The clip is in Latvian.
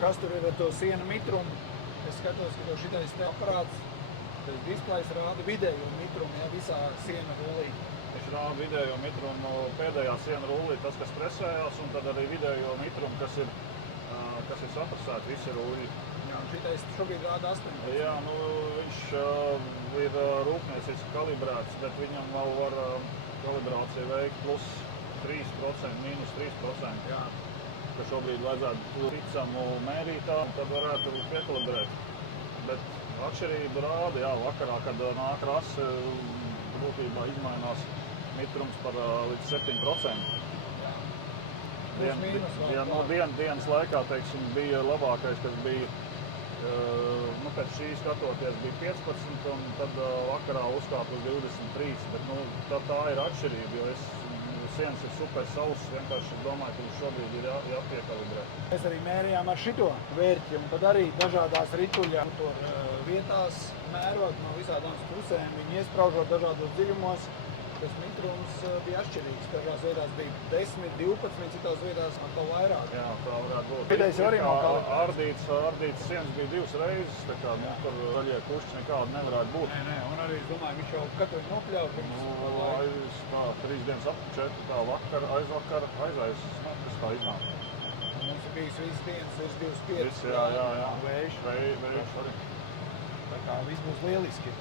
Kas tur ir ar to sienu mitrumu? Es skatos, ka šitais te aparāts, tas displejs rāda vidējo mitrumu, ja, visā sienu rullī. Viņš rāda vidējo mitrumu pēdējā sienu rullī, tas, kas presējās, un tad arī vidējo mitrumu, kas ir saprasēti visi rulļi. Jā, un šitais šobrīd rāda 18. Jā, nu, viņš ir rūpnieciski kalibrēts, bet viņam vēl var kalibrāciju veikt plus 3%, mīnus 3%. Jā. Ka šobrīd vajadzētu ticamu mērītāju, tad varētu piekalibrēt. Bet atšķirība rāda, jā, vakarā, kad nāk rase, būtībā izmainās mitrums par līdz 7%. Dienas laikā, teiksim, bija labākais, kas bija, nu, pēc šī skatoties bija 15, un tad vakarā uzkāpa uz 23, bet, tā ir atšķirība, jo sienas ir super sauss, vienkārši domāju, ka šobrīd ir jāpiekalibrē. Mēs arī mērījām ar šito vērķi, un tad arī dažādās rituļā vietās mērot no visādām pusēm, viņi iespraužot dažādos dziļumos. Tas mitrums bija atšķirīgs. Dažās vietās bija 10, 12, citās vietās atkal vairāk. Jā, tā varētu būt. Pēdējais arī nav kalibrēts. Ārdītas sienas bija 2 reizes, tā kā tur zaļie kušķi nekādi nevarētu būt. Nē, un arī, es domāju, viņš jau katru nokļauj pirms 3 dienas ap 4, tā vakar, aizvakar, kas tā iznāk. Mums ir bijis visas dienas virs 25. Jā. Vējš Vējš arī. Tā kā viss būs lieliski.